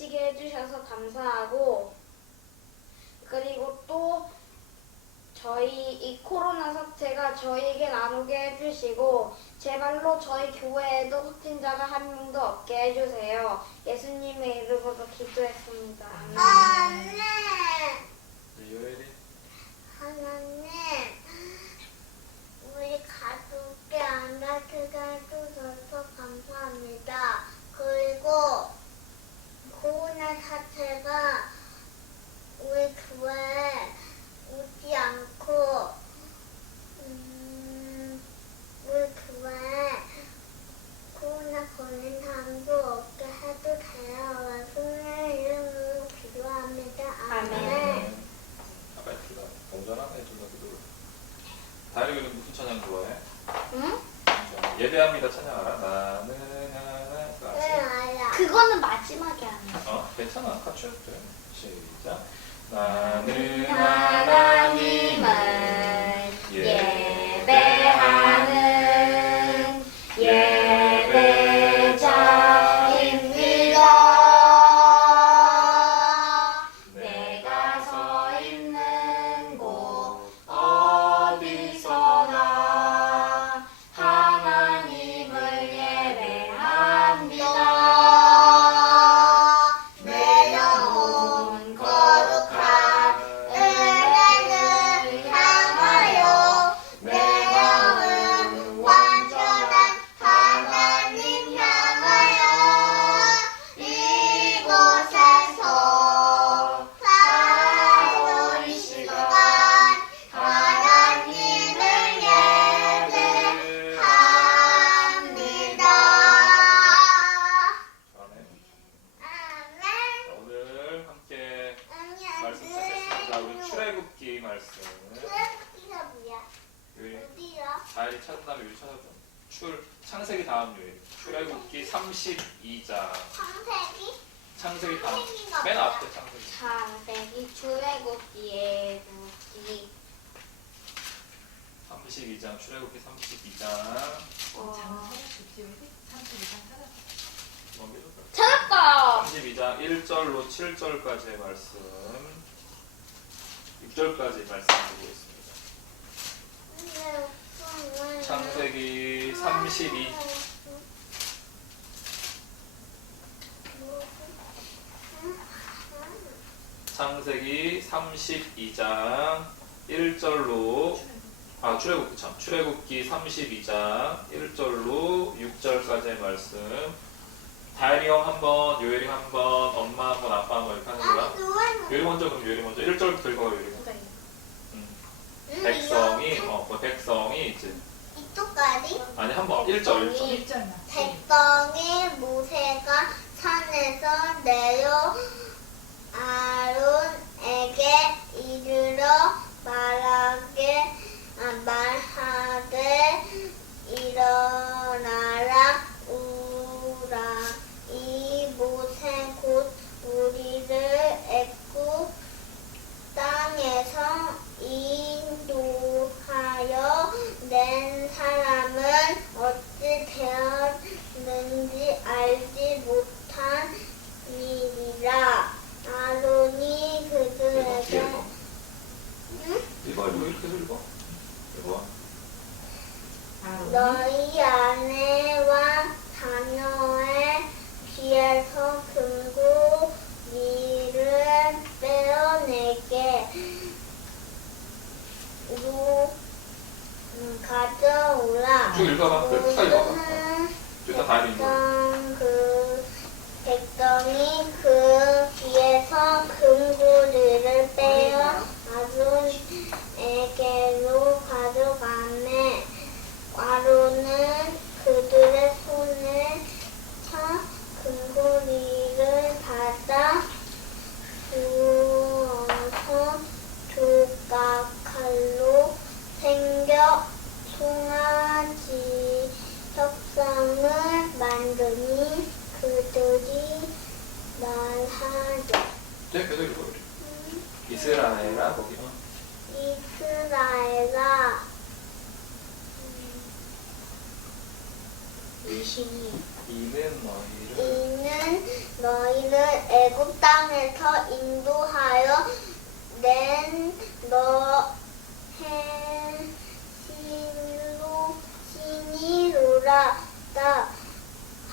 마치게 해주셔서 감사하고 그리고 또 저희 이 코로나 사태가 저희에게 나누게 해주시고 제발로 저희 교회에도 확진자가 한 명도 없게 해주세요. 예수님의 이름으로 기도했습니다. 아멘. 아멘. 네, 요엘이 하나님, 우리 가족께 안 다치게 해주셔서 감사합니다. 그리고 코로나 사태가 우리 교회에 오지 않고 음, 우리 교회에 코로나 걸린 사람도 없게 해도 돼요. 예수님의 이름으로 기도합니다. 아멘. 아멘. 아까 기도 공전하나 해준다 기도 다이어리는 무슨 찬양 좋아해? 응? 예배합니다 찬양하라 나는 하나 네. 그거는 마지막에 하는 거. 어 괜찮아 같이 해도 돼 시작 나는 하나 다이어리 찾은 다음에 찾아줘 출 창세기 다음 요일. 출애굽기 32장. 창세기? 창세기 다음. 창세기가 맨 뭐야? 앞에 창세기. 창세기 출애굽기에 굽기. 32장 출애굽기 32장. 어, 넘겨줘 찾았다. 32장 1절로 7절까지의 말씀. 6절까지 말씀드리고 있습니다 창세기 32 창세기 32장 1절로 아 출애굽기 참 출애굽기 32장 1절로 6절까지의 말씀. 다현이 형 한번 요엘이 한번 엄마 한번 아빠 한번 이렇게 하는 거야? 요엘이 먼저 그럼 요엘이 먼저. 1절부터 읽어요 요엘이. 백성이 어그 이제 아니 한 번 1절 1절 백성이 모세가 산에서 내려 아론에게 이르러 말하게 아, 말하되 일어나라 우라 이 모세 곧 우리를 애굽 땅에서 인도하여 낸 사람은 어찌 되었는지 알지 못한 일이라 아론이 그들에게 읽어 읽어 읽어 이렇게 해서 읽어 읽어 너희 아내와 자녀에 비해서 금고 일을 빼어내게 루 음, 가져오라. 쭉 읽어봐 그래 쭉 읽어봐 모든 일단 다현이 읽어 백성 그 백성이 그 뒤에서 금고리를 빼어 아론에게로 가져가매 아론은 그들의 손을 차 금고리를 받아 주어서 조각칼로 생겨 송아지 협상을 만드니 그들이 말하되 네 계속 읽어 우리 이스라엘아 거기 어. 의심이 이는 너희를 이는 너희를 애굽 땅에서 인도하여 낸 너의 신로 신이로라다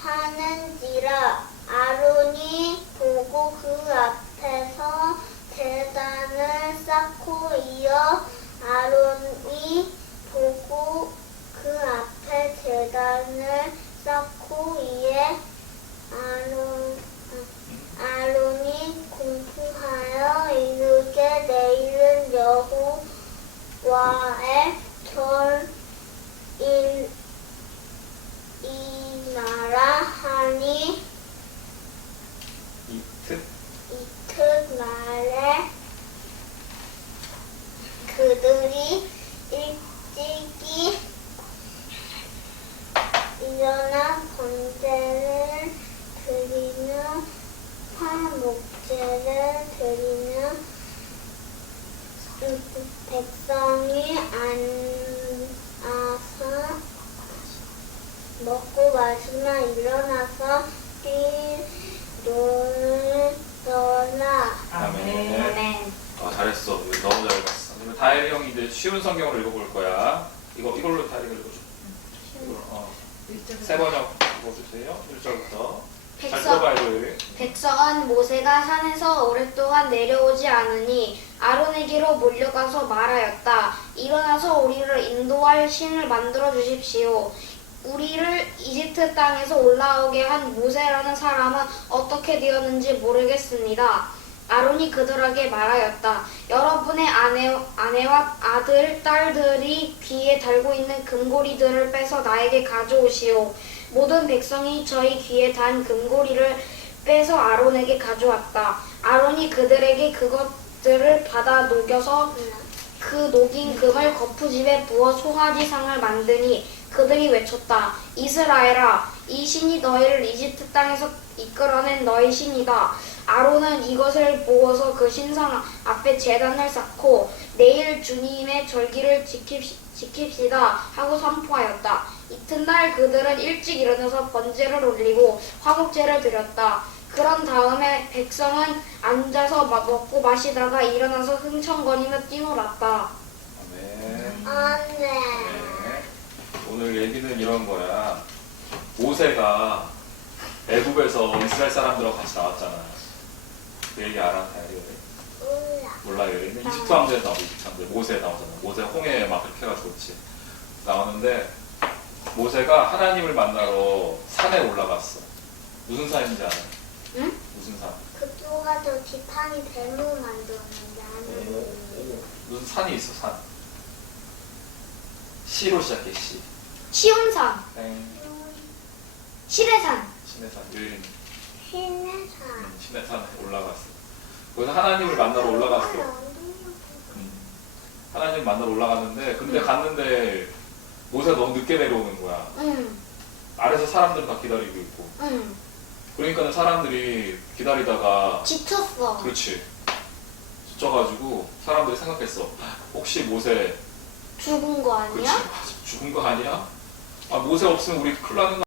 하는지라 아론이 보고 그 앞에서 제단을 쌓고 이어 아론이 보고 그 앞에 제단을 쌓고 이에 아론, 아론이 공포하여 이르게 내일은 여호와의 절일 이나라 하니 이특 이튿날에 그들이 일찍이 일어나 번제를 드리며 화목제를 드리며 백성이 앉아서 먹고 마시며 일어나서 뛰놀 떠나 아멘. 아멘. 어, 잘했어. 너무 잘 봤어. 그러면 다혜리 형이 이제 쉬운 성경으로 읽어볼 거야. 이거 이걸로 다혜리가 읽어줘. 이걸로 어. 세 번역 읽어주세요. 1절부터. 잘 백성, 들어봐요, 이거. 백성은 모세가 산에서 오랫동안 내려오지 않으니 아론에게로 몰려가서 말하였다. 일어나서 우리를 인도할 신을 만들어 주십시오. 우리를 이집트 땅에서 올라오게 한 모세라는 사람은 어떻게 되었는지 모르겠습니다. 아론이 그들에게 말하였다. 여러분의 아내, 아내와 아들, 딸들이 귀에 달고 있는 금고리들을 빼서 나에게 가져오시오. 모든 백성이 저희 귀에 단 금고리를 빼서 아론에게 가져왔다. 아론이 그들에게 그것들을 받아 녹여서 그 녹인 금을 거푸집에 부어 송아지상을 만드니 그들이 외쳤다. 이스라엘아, 이 신이 너희를 이집트 땅에서 이끌어낸 너희 신이다. 아론은 이것을 보고서 그 신상 앞에 제단을 쌓고 내일 주님의 절기를 지킵시, 지킵시 다 하고 선포하였다. 이튿날 그들은 일찍 일어나서 번제를 올리고 화목제를 드렸다. 그런 다음에 백성은 앉아서 마- 먹고 마시다가 일어나서 흥청거리며 뛰놀았다. 아멘. 아멘 네. 오늘 얘기는 이런 거야. 모세가 애굽에서 이스라엘 사람들하고 같이 나왔잖아. 그 얘기 알아? 몰라 몰라요. 이집트 왕조에 나오고 이집트 왕조에 모세 나오잖아. 모세 홍해 막 그렇게 해가지고 그렇지. 나오는데 모세가 하나님을 만나러 산에 올라갔어. 무슨 산인지 알아요? 응? 무슨 산? 그쪽가 저 지팡이 대문 만들었는데 하나님 무슨 산이 있어 산. 시로 시작해 시. 시온산, 땡. 시레산, 신해산 유인. 신의 산 음, 신해산에 올라갔어. 거기서 하나님을 만나러 올라갔어. 음. 하나님 만나러 올라갔는데 근데 갔는데 모세가 너무 늦게 내려오는 거야. 응, 아래서 사람들은 다 기다리고 있고. 응, 그러니까 사람들이 기다리다가 지쳤어. 그렇지. 지쳐가지고 사람들이 생각했어. 혹시 모세 죽은 거 그렇지 아니야? 죽은 거 아니야? 아 모세 없으면 우리 큰일 나는 거